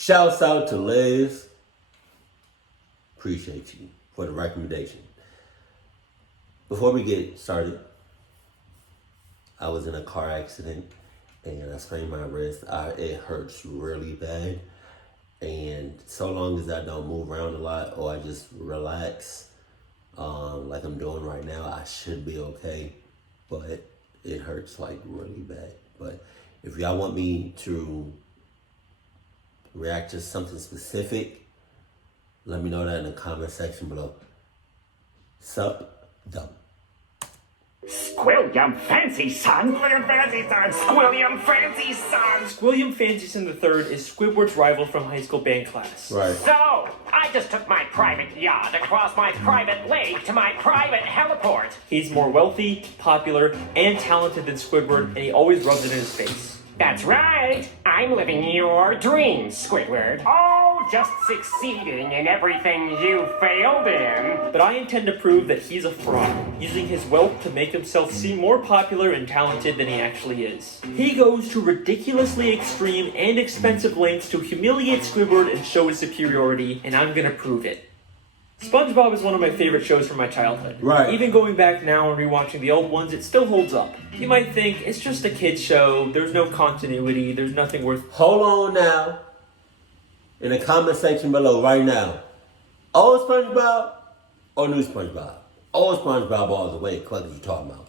Shouts out to Liz. Appreciate you for the recommendation. Before we get started, I was in a car accident and I sprained my wrist. It hurts really bad. And so long as I don't move around a lot or I just relax, like I'm doing right now, I should be okay. But it hurts like really bad. But if y'all want me to react to something specific, let me know that in the comment section below. Sup, dumb. Squilliam Fancy Son! Squilliam Fancy Son! Squilliam Fancy Son! Squilliam Fancy Son III is Squidward's rival from high school band class. Right. So, I just took my private yacht across my private lake to my private heliport. He's more wealthy, popular, and talented than Squidward, and he always rubs it in his face. That's right! I'm living your dreams, Squidward. Oh, just succeeding in everything you failed in. But I intend to prove that he's a fraud, using his wealth to make himself seem more popular and talented than he actually is. He goes to ridiculously extreme and expensive lengths to humiliate Squidward and show his superiority, and I'm gonna prove it. SpongeBob is one of my favorite shows from my childhood. Right. Even going back now and rewatching the old ones, it still holds up. You might think, it's just a kid's show, there's no continuity, there's nothing worth... Hold on now. In the comment section below right now. Old SpongeBob or new SpongeBob? Old SpongeBob all the way. What are you talking about?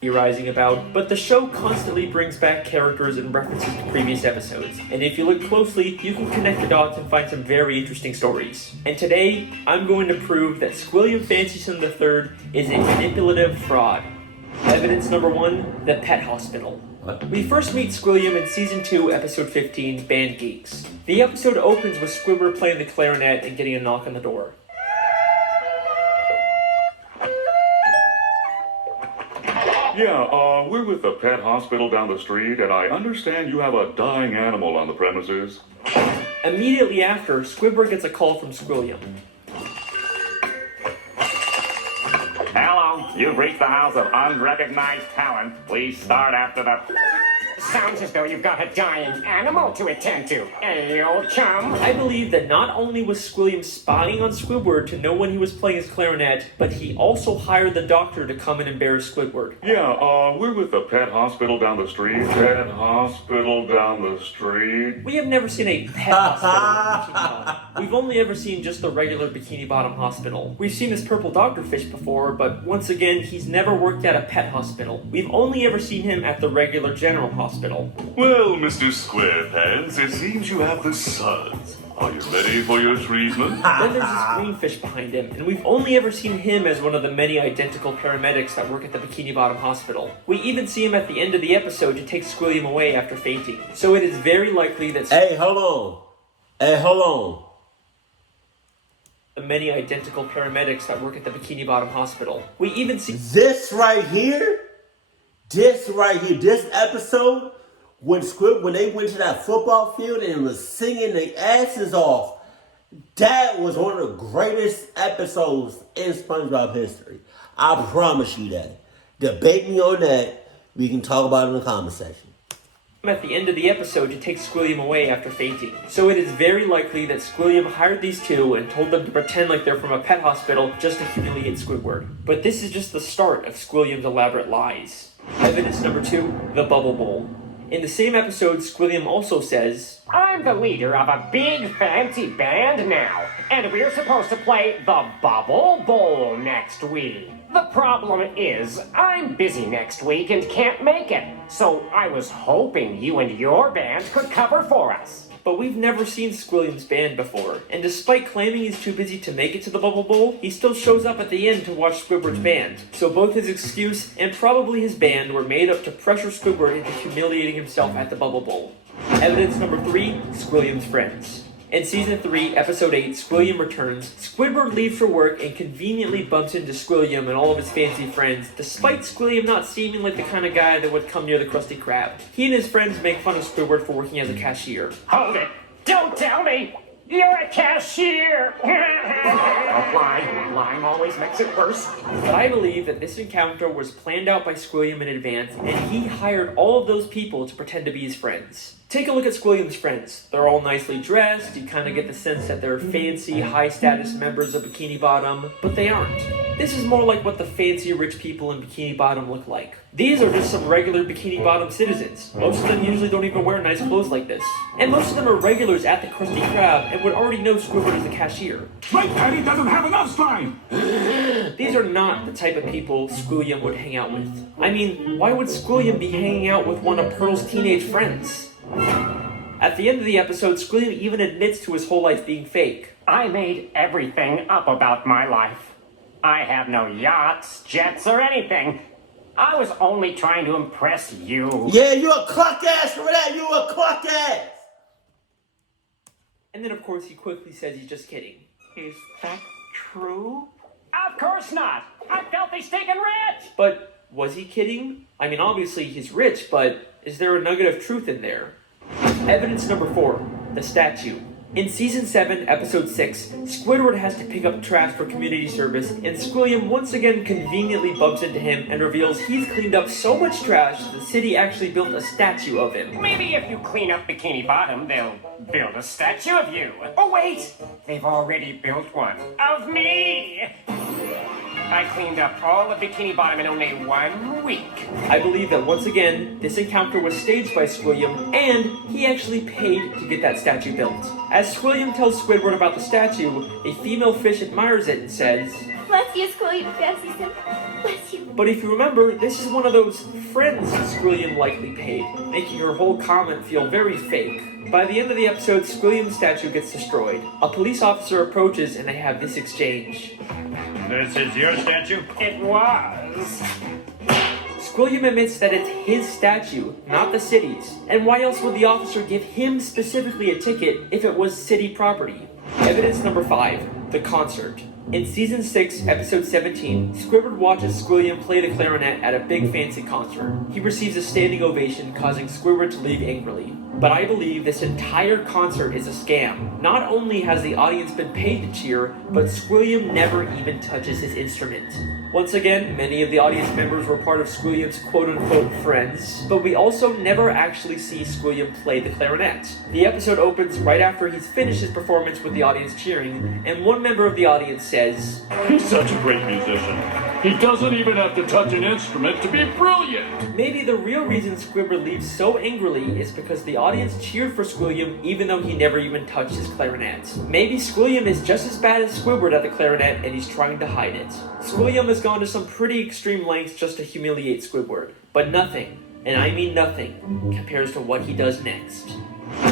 Theorizing about, but the show constantly brings back characters and references to previous episodes, and if you look closely, you can connect the dots and find some very interesting stories. And today, I'm going to prove that Squilliam Fancy Son III is a manipulative fraud. Evidence number 1, the pet hospital. What? We first meet Squilliam in Season 2, Episode 15, Band Geeks. The episode opens with Squidward playing the clarinet and getting a knock on the door. Yeah, we're with the pet hospital down the street, and I understand you have a dying animal on the premises. Immediately after, Squidward gets a call from Squilliam. Hello, you've reached the house of unrecognized talent. Please start after the... Sounds as though you've got a dying animal to attend to. Hey, old chum. I believe that not only was Squilliam spying on Squidward to know when he was playing his clarinet, but he also hired the doctor to come and embarrass Squidward. Yeah, we're with the pet hospital down the street. Pet hospital down the street. We have never seen a pet hospital in Bikini Bottom. We've only ever seen just the regular Bikini Bottom hospital. We've seen this purple doctorfish before, but once again, he's never worked at a pet hospital. We've only ever seen him at the regular general hospital. Well, Mr. Squarepants, it seems you have the suds. Are you ready for your treatment? Then there's this green fish behind him, and we've only ever seen him as one of the many identical paramedics that work at the Bikini Bottom Hospital. We even see him at the end of the episode to take Squilliam away after fainting. So it is very likely that... Hey, hold on. The many identical paramedics that work at the Bikini Bottom Hospital. We even see... This right here, this episode, when they went to that football field and was singing their asses off, that was one of the greatest episodes in SpongeBob history. I promise you that. Debate me on that. We can talk about it in the comment section. at the end of the episode to take Squilliam away after fainting. So it is very likely that Squilliam hired these two and told them to pretend like they're from a pet hospital just to humiliate Squidward. But this is just the start of Squilliam's elaborate lies. Evidence number 2, the Bubble Bowl. In the same episode, Squilliam also says, I'm the leader of a big fancy band now, and we're supposed to play the Bubble Bowl next week. The problem is, I'm busy next week and can't make it, so I was hoping you and your band could cover for us. but we've never seen Squilliam's band before, and despite claiming he's too busy to make it to the Bubble Bowl, he still shows up at the end to watch Squidward's band. So both his excuse and probably his band were made up to pressure Squidward into humiliating himself at the Bubble Bowl. Evidence number 3, Squilliams Friends. In Season 3, Episode 8, Squilliam returns. Squidward leaves for work and conveniently bumps into Squilliam and all of his fancy friends, despite Squilliam not seeming like the kind of guy that would come near the Krusty Krab. He and his friends make fun of Squidward for working as a cashier. Hold it! Don't tell me! You're a cashier! Lying always makes it worse. But I believe that this encounter was planned out by Squilliam in advance, and he hired all of those people to pretend to be his friends. Take a look at Squilliams Friends. They're all nicely dressed, you kind of get the sense that they're fancy, high-status members of Bikini Bottom, but they aren't. This is more like what the fancy rich people in Bikini Bottom look like. These are just some regular Bikini Bottom citizens. Most of them usually don't even wear nice clothes like this. And most of them are regulars at the Krusty Krab and would already know Squidward is the cashier. My daddy doesn't have enough slime! These are not the type of people Squilliam would hang out with. I mean, why would Squilliam be hanging out with one of Pearl's teenage friends? At the end of the episode, Squilliam even admits to his whole life being fake. I made everything up about my life. I have no yachts, jets, or anything. I was only trying to impress you. Yeah, you a clock ass for that. You a clock ass. And then, of course, he quickly says he's just kidding. Is that true? Of course not. I'm filthy stinking rich. But was he kidding? I mean, obviously he's rich, but is there a nugget of truth in there? Evidence number 4, the statue. In Season 7, Episode 6, Squidward has to pick up trash for community service, and Squilliam once again conveniently bumps into him and reveals he's cleaned up so much trash that the city actually built a statue of him. Maybe if you clean up Bikini Bottom, they'll build a statue of you. Oh, wait! They've already built one. Of me! I cleaned up all of Bikini Bottom in only 1 week. I believe that once again, this encounter was staged by Squilliam, and he actually paid to get that statue built. As Squilliam tells Squidward about the statue, a female fish admires it and says, Bless you, Squilliam Fancyson. Bless you. but if you remember, this is one of those friends Squilliam likely paid, making her whole comment feel very fake. By the end of the episode, Squilliam's statue gets destroyed. A police officer approaches and they have this exchange. This is your statue? It was. Squilliam admits that it's his statue, not the city's. And why else would the officer give him specifically a ticket if it was city property? Evidence number 5, the concert. In Season 6, Episode 17, Squidward watches Squilliam play the clarinet at a big fancy concert. He receives a standing ovation, causing Squidward to leave angrily. But I believe this entire concert is a scam. Not only has the audience been paid to cheer, but Squilliam never even touches his instrument. Once again, many of the audience members were part of Squilliam's quote-unquote friends, but we also never actually see Squilliam play the clarinet. The episode opens right after he's finished his performance with the audience cheering, and one member of the audience says, He's such a great musician. He doesn't even have to touch an instrument to be brilliant. maybe the real reason Squidward leaves so angrily is because the audience cheered for Squilliam even though he never even touched his clarinet. Maybe Squilliam is just as bad as Squidward at the clarinet and he's trying to hide it. Squilliam has gone to some pretty extreme lengths just to humiliate Squidward, but nothing, and I mean nothing, compares to what he does next.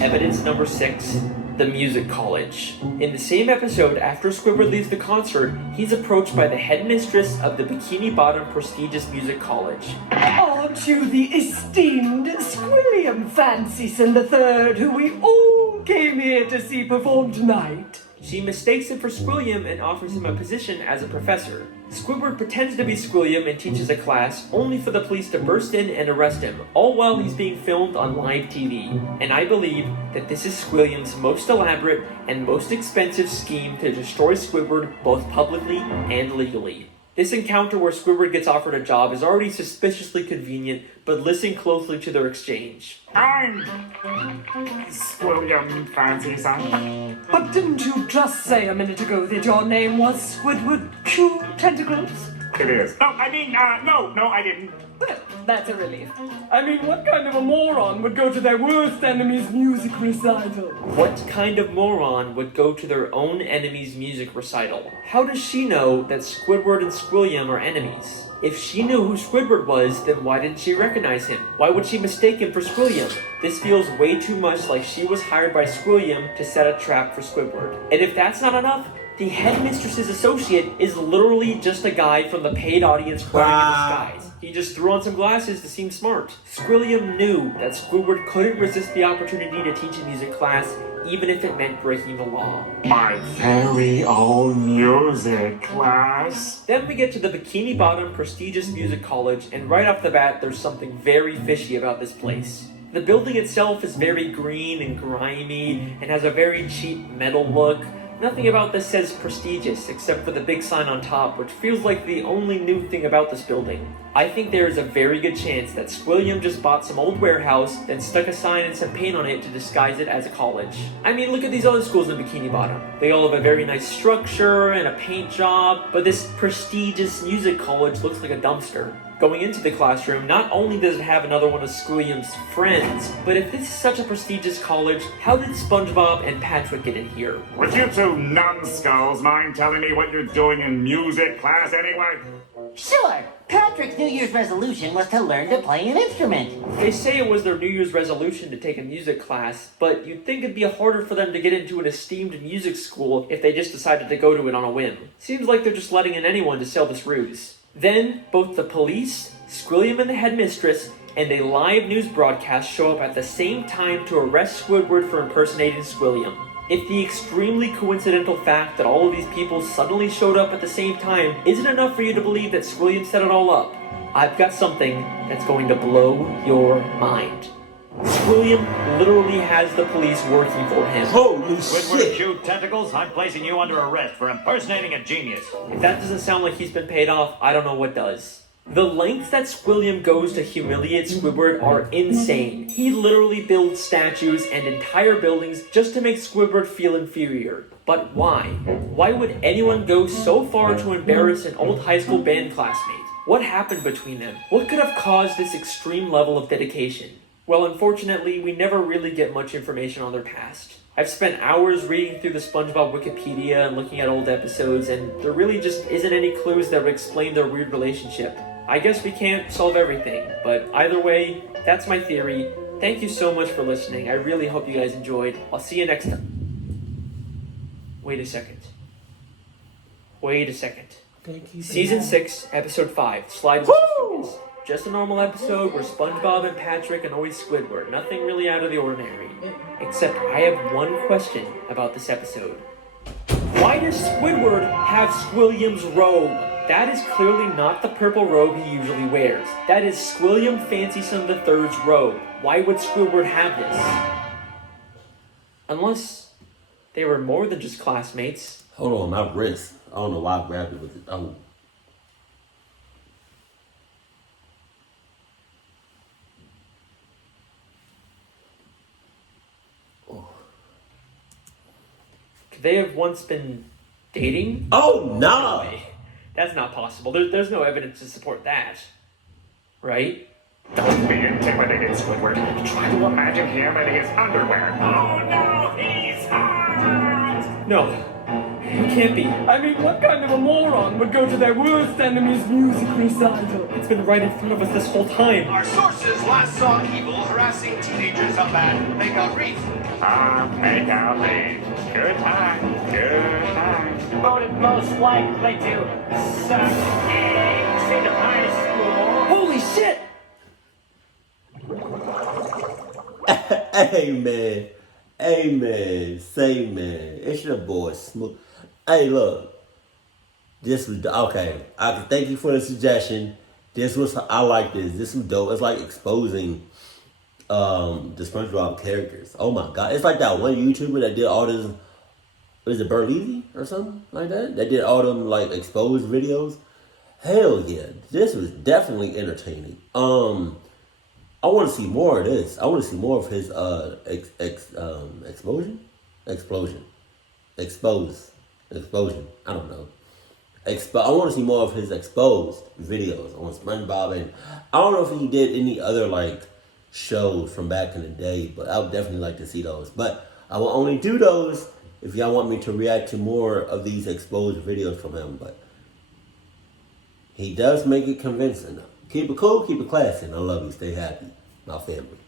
Evidence number 6, the music college. In the same episode, after Squidward leaves the concert, he's approached by the headmistress of the Bikini Bottom prestigious music college. Aren't you the esteemed Squilliam Fancyson III, who we all came here to see perform tonight? She mistakes him for Squilliam and offers him a position as a professor. Squidward pretends to be Squilliam and teaches a class, only for the police to burst in and arrest him, all while he's being filmed on live TV. And I believe that this is Squilliam's most elaborate and most expensive scheme to destroy Squidward both publicly and legally. This encounter where Squidward gets offered a job is already suspiciously convenient, but listen closely to their exchange. I'm Squilliam Fancyson. But didn't you just say a minute ago that your name was Squidward Q Tentacles? It is. No, I mean, no, I didn't. Well, that's a relief. I mean, what kind of a moron would go to their worst enemy's music recital? What kind of moron would go to their own enemy's music recital? How does she know that Squidward and Squilliam are enemies? If she knew who Squidward was, then why didn't she recognize him? Why would she mistake him for Squilliam? This feels way too much like she was hired by Squilliam to set a trap for Squidward. And if that's not enough, the headmistress's associate is literally just a guy from the paid audience wearing a disguise. He just threw on some glasses to seem smart. Squilliam knew that Squidward couldn't resist the opportunity to teach a music class, even if it meant breaking the law. My very own music class. Then we get to the Bikini Bottom prestigious music college, and right off the bat, there's something very fishy about this place. The building itself is very green and grimy, and has a very cheap metal look. Nothing about this says prestigious, except for the big sign on top, which feels like the only new thing about this building. I think there is a very good chance that Squilliam just bought some old warehouse, then stuck a sign and some paint on it to disguise it as a college. I mean, look at these other schools in Bikini Bottom. They all have a very nice structure and a paint job, but this prestigious music college looks like a dumpster. Going into the classroom, not only does it have another one of Squilliams' friends, but if this is such a prestigious college, how did SpongeBob and Patrick get in here? Would you two numbskulls mind telling me what you're doing in music class anyway? Sure. Patrick's New Year's resolution was to learn to play an instrument. They say it was their New Year's resolution to take a music class, but you'd think it'd be harder for them to get into an esteemed music school if they just decided to go to it on a whim. Seems like they're just letting in anyone to sell this ruse. Then, both the police, Squilliam and the headmistress, and a live news broadcast show up at the same time to arrest Squidward for impersonating Squilliam. If the extremely coincidental fact that all of these people suddenly showed up at the same time isn't enough for you to believe that Squilliam set it all up, I've got something that's going to blow your mind. Squilliam literally has the police working for him. Holy Squidward shit! cute tentacles, I'm placing you under arrest for impersonating a genius. If that doesn't sound like he's been paid off, I don't know what does. The lengths that Squilliam goes to humiliate Squidward are insane. He literally builds statues and entire buildings just to make Squidward feel inferior. But why? Why would anyone go so far to embarrass an old high school band classmate? What happened between them? What could have caused this extreme level of dedication? Well, unfortunately, we never really get much information on their past. I've spent hours reading through the SpongeBob Wikipedia and looking at old episodes, and there really just isn't any clues that would explain their weird relationship. I guess we can't solve everything, but either way, that's my theory. Thank you so much for listening. I really hope you guys enjoyed. I'll see you next time. Wait a second. Thank you. Season 6, Episode 5, Slide with Sisters. Just a normal episode where SpongeBob and Patrick annoy Squidward. Nothing really out of the ordinary. Except I have one question about this episode. Why does Squidward have Squilliam's robe? That is clearly not the purple robe he usually wears. That is Squilliam Fancyson III's robe. Why would Squidward have this? Unless they were more than just classmates. Hold on, my wrist. I don't know why I grabbed it with it. Oh. Could they have once been dating? Oh, no! Wait, that's not possible. There's no evidence to support that. Right? Don't be intimidated, Squidward. Try to imagine him in his underwear. Oh no, he's hot! No. It can't be. I mean, what kind of a moron would go to their worst enemy's music recital? It's been right in front of us this whole time. Our sources last saw Evil harassing teenagers up at Mega Reef. Okay, Dolly. Good time. Good time. Voted most likely to suck eggs in high school. Holy shit! Amen. Amen. Say man. It's your boy Smooth. Hey, look. This was okay. I can thank you for the suggestion. I like this. This was dope. It's like exposing the SpongeBob characters. Oh my god. It's like that one YouTuber that did all this. Was it Burleasy or something like that? That did all them like exposed videos. Hell yeah. This was definitely entertaining. I want to see more of this. I want to see more of his explosion. I don't know. I want to see more of his exposed videos on SpongeBob, and I don't know if he did any other like shows from back in the day, but I would definitely like to see those. But I will only do those if y'all want me to react to more of these exposed videos from him. But he does make it convincing. Keep it cool, keep it classy, and I love you. Stay happy, my family.